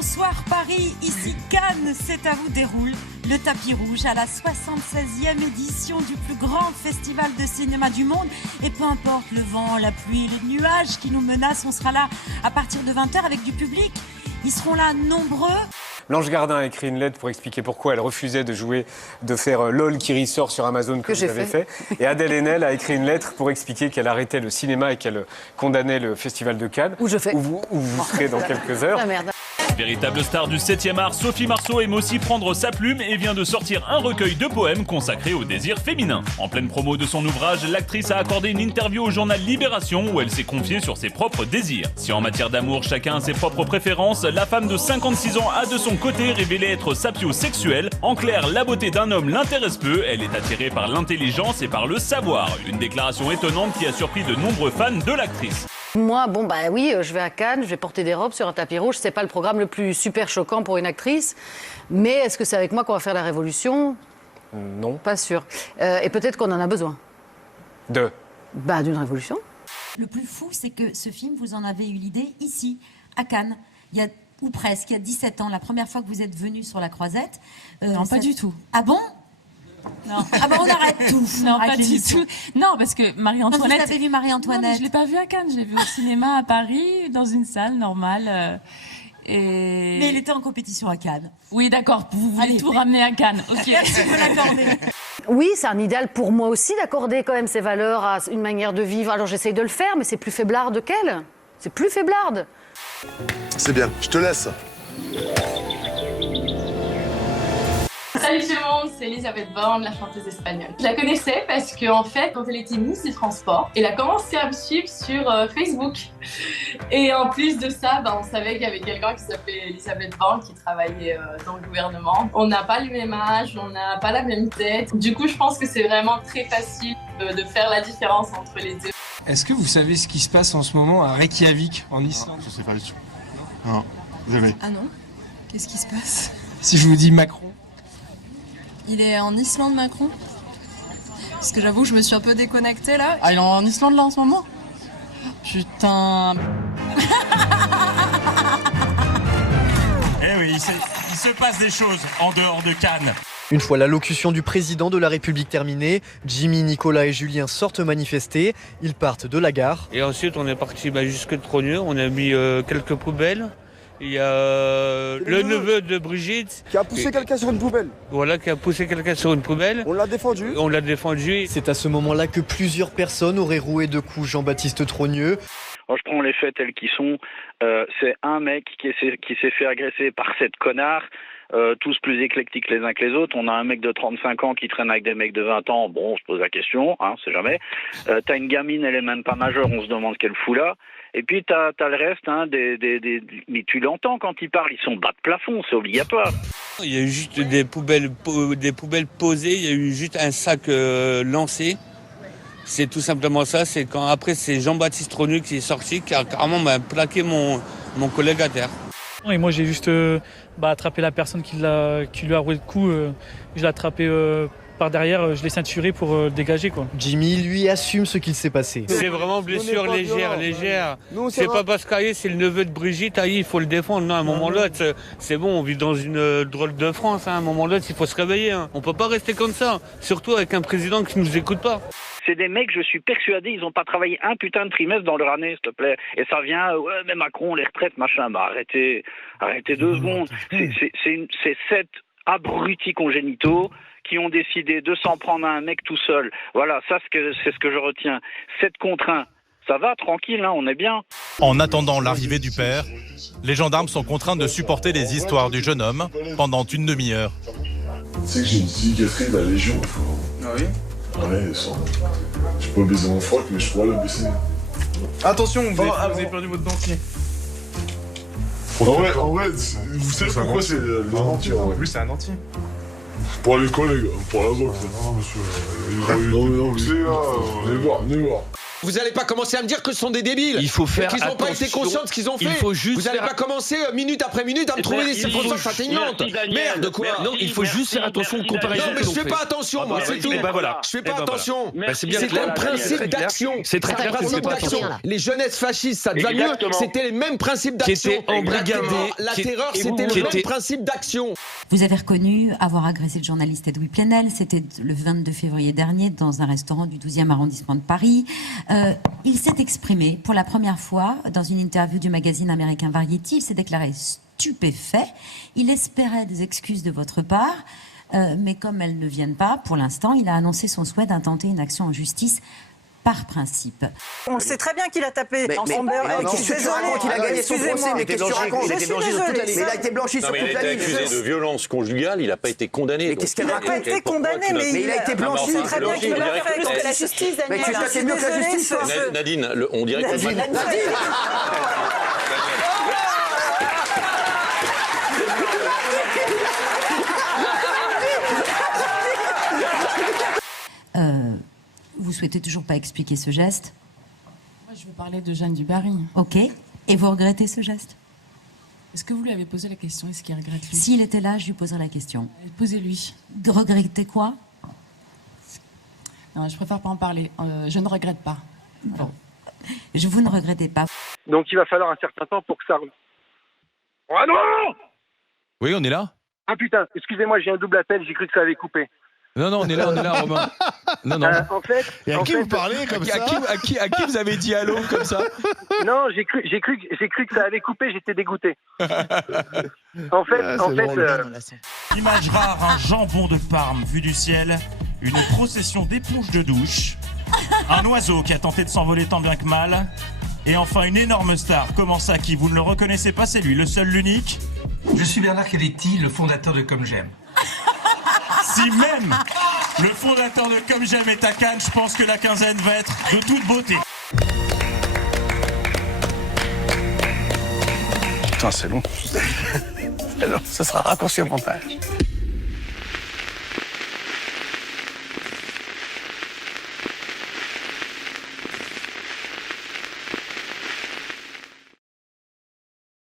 Bonsoir Paris, ici Cannes, c'est à vous déroule le tapis rouge à la 76e édition du plus grand festival de cinéma du monde. Et peu importe le vent, la pluie, les nuages qui nous menacent, on sera là à partir de 20h avec du public. Ils seront là nombreux. Blanche Gardin a écrit une lettre pour expliquer pourquoi elle refusait de faire LOL qui ressort sur Amazon que vous avez fait. Et Adèle Haenel a écrit une lettre pour expliquer qu'elle arrêtait le cinéma et qu'elle condamnait le festival de Cannes. Où vous serez dans quelques heures. La merde. Véritable star du 7e art, Sophie Marceau aime aussi prendre sa plume et vient de sortir un recueil de poèmes consacré au désir féminin. En pleine promo de son ouvrage, l'actrice a accordé une interview au journal Libération où elle s'est confiée sur ses propres désirs. Si en matière d'amour, chacun a ses propres préférences, la femme de 56 ans a de son côté révélé être sapiosexuelle. En clair, la beauté d'un homme l'intéresse peu, elle est attirée par l'intelligence et par le savoir. Une déclaration étonnante qui a surpris de nombreux fans de l'actrice. Moi, oui, je vais à Cannes, je vais porter des robes sur un tapis rouge. C'est pas le programme le plus super choquant pour une actrice. Mais est-ce que c'est avec moi qu'on va faire la révolution ? Non. Pas sûr. Et peut-être qu'on en a besoin. D'une révolution. Le plus fou, c'est que ce film, vous en avez eu l'idée ici, à Cannes, ou presque, il y a 17 ans, la première fois que vous êtes venu sur la Croisette. Non, pas du tout. Ah bon ? Non. Ah on arrête tout. Non, pas du tout. Non, parce que Marie-Antoinette... Vous avez vu Marie-Antoinette ? Non, je ne l'ai pas vue à Cannes, je l'ai vue au cinéma à Paris, dans une salle normale. Mais il était en compétition à Cannes. Oui, d'accord, vous voulez tout ramener à Cannes. Ok. Merci de me l'accorder. Oui, c'est un idéal pour moi aussi d'accorder quand même ces valeurs à une manière de vivre. Alors j'essaye de le faire, mais c'est plus faiblarde qu'elle. C'est plus faiblarde. C'est bien, je te laisse. Salut tout le monde, c'est Elisabeth Borne, la chanteuse espagnole. Je la connaissais parce que, en fait, quand elle était Miss des Transports, elle a commencé à me suivre sur Facebook. Et en plus de ça, on savait qu'il y avait quelqu'un qui s'appelait Elisabeth Borne qui travaillait dans le gouvernement. On n'a pas le même âge, on n'a pas la même tête. Du coup, je pense que c'est vraiment très facile de faire la différence entre les deux. Est-ce que vous savez ce qui se passe en ce moment à Reykjavik, en Islande ? Je sais pas du tout. Non, jamais. Ah non ? Qu'est-ce qui se passe ? Si je vous dis Macron. Il est en Islande, Macron ? Parce que j'avoue, je me suis un peu déconnectée là. Ah, il est en Islande là en ce moment ? Putain. Eh oui, il se passe des choses en dehors de Cannes. Une fois l'allocution du président de la République terminée, Jimmy, Nicolas et Julien sortent manifester. Ils partent de la gare. Et ensuite, on est parti jusque Trogneux. On a mis quelques poubelles. Il y a le neveu de Brigitte Qui a poussé quelqu'un sur une poubelle. Voilà, qui a poussé quelqu'un sur une poubelle. On l'a défendu. On l'a défendu. C'est à ce moment-là que plusieurs personnes auraient roué de coups Jean-Baptiste Trogneux. Je prends les faits tels qu'ils sont. C'est un mec qui s'est fait agresser par 7 connards. Tous plus éclectiques les uns que les autres. On a un mec de 35 ans qui traîne avec des mecs de 20 ans. Bon, on se pose la question, c'est jamais. T'as une gamine, elle est même pas majeure, on se demande ce qu'elle fout là. Et puis t'as le reste, mais tu l'entends quand ils parlent, ils sont bas de plafond, c'est obligatoire. Il y a eu juste des poubelles posées, il y a eu juste un sac lancé. C'est tout simplement ça, c'est quand après c'est Jean-Baptiste Trogneux qui est sorti, qui a carrément plaqué mon collègue à terre. Et moi j'ai juste attrapé la personne qui lui a roué le coup, je l'ai attrapé par derrière, je l'ai ceinturé pour dégager quoi. Jimmy, lui, assume ce qu'il s'est passé. C'est vraiment blessure légère. C'est pas parce qu'Aïe, c'est le neveu de Brigitte, Aïe, il faut le défendre. Non, à un moment l'autre, c'est bon, on vit dans une drôle de France, à un moment l'autre, il faut se réveiller. On peut pas rester comme ça, surtout avec un président qui nous écoute pas. C'est des mecs, je suis persuadé, ils ont pas travaillé un putain de trimestre dans leur année, s'il te plaît. Et ça vient, mais Macron, les retraites, machin, arrêtez 2 secondes. C'est 7 abrutis congénitaux qui ont décidé de s'en prendre à un mec tout seul. Voilà, c'est ce que je retiens. 7 contre 1. Ça va, tranquille, on est bien. En attendant l'arrivée du père, les gendarmes sont contraints de supporter les histoires du jeune homme pendant une demi-heure. Tu sais que j'ai une psychiatrie de la Légion. Ah oui ? Ouais, ça. Je peux pas baiser mon froc, mais je pourrais le baisser. Attention, vous avez perdu votre dentier. En vrai, vous savez pourquoi c'est le dentier en vrai ? Oui, c'est un dentier. Pour aller quoi, les gars ? Pour la boxe. Non, monsieur. Non, c'est là. Venez voir. Vous n'allez pas commencer à me dire que ce sont des débiles. Il faut faire qu'ils n'ont pas été conscients de ce qu'ils ont fait. Il faut juste vous n'allez pas commencer minute après minute à me trouver des circonstances atteignantes. Merde, quoi. Non, il faut juste faire attention aux comparaisons. Non, mais je fais pas attention, moi, c'est tout. Je fais pas attention. C'est un principe d'action. C'est très clair, principe d'action. Les jeunesses fascistes, ça te va mieux. C'était les mêmes principes d'action. La terreur, c'était le même principe d'action. Vous avez reconnu avoir agressé le journaliste Edoui Plenel. C'était le 22 février dernier dans un restaurant du 12e arrondissement de Paris. Il s'est exprimé pour la première fois dans une interview du magazine américain Variety. Il s'est déclaré stupéfait. Il espérait des excuses de votre part, mais comme elles ne viennent pas, pour l'instant, il a annoncé son souhait d'intenter une action en justice par principe. On sait très bien qu'il a tapé Qu'est-ce que tu racontes? Il a gagné son procès, mais qu'est-ce que tu racontes? Mais il a été blanchi sur toute la ligne. Il a été accusé de violence conjugale, il n'a pas été condamné. Mais qu'est-ce qu'il a pas été condamné? Mais il a été blanchi. C'est très bien qu'il l'a fait contre la justice, Daniel. Mais tu sais mieux que la justice. Nadine, on dirait que... Nadine. Vous souhaitez toujours pas expliquer ce geste? Moi, je veux parler de Jeanne Dubarry. Ok. Et vous regrettez ce geste? Est-ce que vous lui avez posé la question? Est-ce qu'il regrette lui? S'il était là, je lui poserais la question. Posez-lui. Regrettez quoi? Non, je préfère pas en parler. Je ne regrette pas. Bon. Vous ne regrettez pas. Donc il va falloir un certain temps pour que ça... Oh non! Oui, on est là. Ah putain, excusez-moi, j'ai un double appel, j'ai cru que ça avait coupé. Non, on est là, Romain. Non. En fait... Et à qui vous parlez comme ça? À qui vous avez dit allô comme ça? Non, j'ai cru que ça avait coupé, j'étais dégoûté. En fait... Image rare, un jambon de Parme vu du ciel, une procession d'éponges de douche, un oiseau qui a tenté de s'envoler tant bien que mal, et enfin une énorme star. Comment ça, qui vous ne le reconnaissez pas, c'est lui, le seul, l'unique? Je suis Bernard Cadetti, le fondateur de Comme J'aime. Si même le fondateur de Comme J'aime est à Cannes, je pense que la quinzaine va être de toute beauté. Putain, c'est long. Ça sera raccourci au montage.